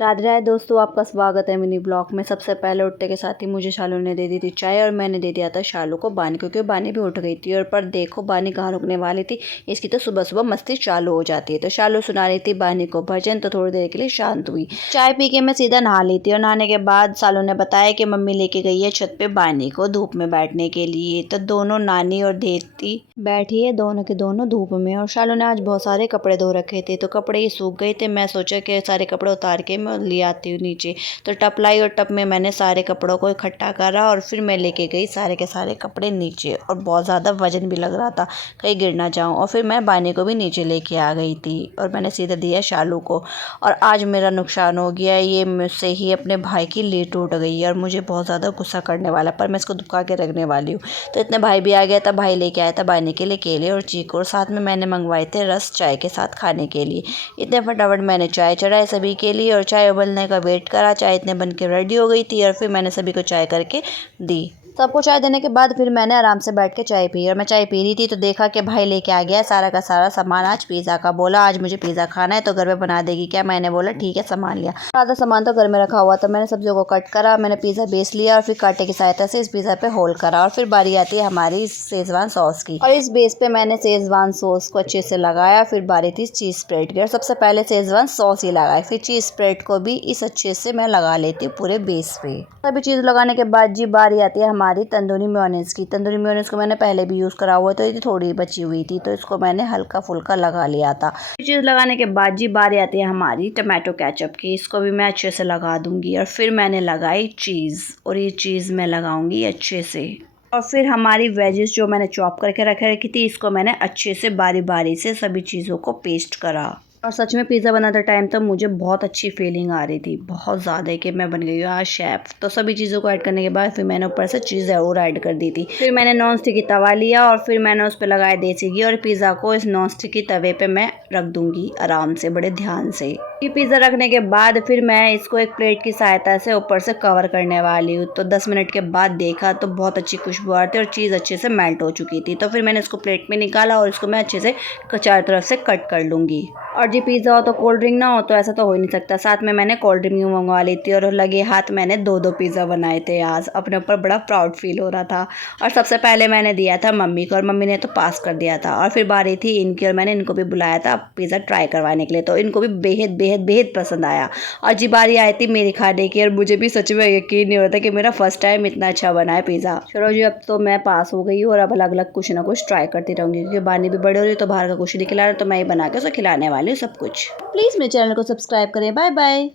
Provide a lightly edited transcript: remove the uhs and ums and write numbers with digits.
राधे राधे दोस्तों, आपका स्वागत है मिनी ब्लॉग में। सबसे पहले उठते के साथ ही मुझे शालू ने दे दी थी चाय और मैंने दे दिया था शालू को बानी, क्योंकि बानी भी उठ गई थी। और पर देखो बानी कहाँ रुकने वाली थी, इसकी तो सुबह सुबह मस्ती चालू हो जाती है। तो शालू सुना रही थी बानी को भजन, तो थोड़ी देर के लिए शांत हुई। चाय पी के मैं सीधा नहा ली थी और नहाने के बाद शालू ने बताया कि मम्मी लेके गई है छत पे बानी को धूप में बैठने के लिए। तो दोनों नानी और देवती बैठी है दोनों के दोनों धूप में। और शालू ने आज बहुत सारे कपड़े धो रखे थे, तो कपड़े ही सूख गए थे। मैं सोचा कि सारे कपड़े उतार के मैं ले आती हूँ नीचे। तो टप लाई और टप में मैंने सारे कपड़ों को इकट्ठा करा और फिर मैं लेके गई सारे के सारे कपड़े नीचे। और बहुत ज़्यादा वजन भी लग रहा था, कहीं गिर ना जाऊँ। और फिर मैं बानी को भी नीचे लेके आ गई थी और मैंने सीधा दिया शालू को। और आज मेरा नुकसान हो गया, ये मुझसे ही अपने भाई की लीड टूट गई है और मुझे बहुत ज़्यादा गुस्सा करने वाला, पर मैं इसको दुबका के रखने वाली हूँ। तो इतने भाई भी आ गया था, भाई लेके आया था बानी के लिए केले और चीकू, और साथ में मैंने मंगवाए थे रस चाय के साथ खाने के लिए। इतने फटाफट मैंने चाय चढ़ाई सभी के लिए और चाय उबलने का वेट करा। चाय इतने बन के रेडी हो गई थी और फिर मैंने सभी को चाय करके दी। सबको चाय देने के बाद फिर मैंने आराम से बैठ के चाय पी। और मैं चाय पी रही थी तो देखा कि भाई लेके आ गया सारा का सारा सामान आज पिज़्ज़ा का। बोला आज मुझे पिज़्ज़ा खाना है तो घर में बना देगी क्या? मैंने बोला ठीक है, सामान लिया। आधा सामान तो घर में रखा हुआ था। मैंने सब्जियों को कट करा, मैंने पिज़्ज़ा बेस लिया और फिर कांटे की सहायता से इस पिज़्ज़ा पे होल करा। और फिर बारी आती है हमारी शेजवान सॉस की, और इस बेस पे मैंने शेजवान सॉस को अच्छे से लगाया। फिर बारी थी चीज़ स्प्रेड की, और सबसे पहले शेजवान सॉस ही लगाई, फिर चीज़ स्प्रेड को भी इस अच्छे से मैं लगा लेती हूँ पूरे बेस पे। सभी चीज़ लगाने के बाद जी बारी आती है हमारी तंदूरी मेयोनेज़ की। तंदूरी मेयोनेज़ को मैंने पहले भी यूज़ करा हुआ, तो ये थोड़ी बची हुई थी तो इसको मैंने हल्का फुल्का लगा लिया था। चीज़ लगाने के बाद जी बारी आती है हमारी टमाटो केचप की। इसको भी मैं अच्छे से लगा दूंगी। और फिर मैंने लगाई चीज़, और ये चीज़ मैं लगाऊंगी अच्छे से। और फिर हमारी वेजेस जो मैंने चॉप करके रखी थी, इसको मैंने अच्छे से बारी बारी से सभी चीज़ों को पेस्ट करा। और सच में पिज़्ज़ा बनाते टाइम तब मुझे बहुत अच्छी फीलिंग आ रही थी, बहुत ज़्यादा, कि मैं बन गई हूँ आज शेफ़। तो सभी चीज़ों को ऐड करने के बाद फिर मैंने ऊपर से चीज़ और ऐड कर दी थी। फिर मैंने नॉन स्टिकी तवा लिया और फिर मैंने उस पर लगाया देसी घी, और पिज़्ज़ा को इस नॉन स्टिकी तवे पे मैं रख दूँगी आराम से, बड़े ध्यान से। ये पिज़्ज़ा रखने के बाद फिर मैं इसको एक प्लेट की सहायता से ऊपर से कवर करने वाली हूँ। तो 10 मिनट के बाद देखा तो बहुत अच्छी खुशबू आ रही थी और चीज़ अच्छे से मेल्ट हो चुकी थी। तो फिर मैंने इसको प्लेट में निकाला और इसको मैं अच्छे से चारों तरफ से कट कर लूँगी। और जी पिज़्ज़ा हो तो कोल्ड ड्रिंक ना हो तो ऐसा तो हो ही नहीं सकता। साथ में मैंने कोल्ड ड्रिंक भी मंगवा ली थी और लगे हाथ मैंने 2-2 पिज़्ज़ा बनाए थे आज। अपने ऊपर बड़ा प्राउड फील हो रहा था। और सबसे पहले मैंने दिया था मम्मी को, और मम्मी ने तो पास कर दिया था। और फिर बारी थी इनकी, और मैंने इनको भी बुलाया था पिज़्ज़ा ट्राई करवाने के लिए। तो इनको भी बेहद बेहद बेहद पसंद आया। और जी बारी आई थी मेरी खाने की, और मुझे भी सच में यकीन नहीं हो रहा था कि मेरा फर्स्ट टाइम इतना अच्छा बना है पिज़्ज़ा। चलो जी, अब तो मैं पास हो गई हूँ और अब अलग अलग कुछ ना कुछ ट्राई करती रहूँगी, क्योंकि बानी भी बड़ी हो रही है तो बाहर का कुछ नहीं खिला रहा, तो मैं ही बना के उसे खिलाने वाली हूँ सब कुछ। प्लीज़ मेरे चैनल को सब्सक्राइब करें। Bye bye.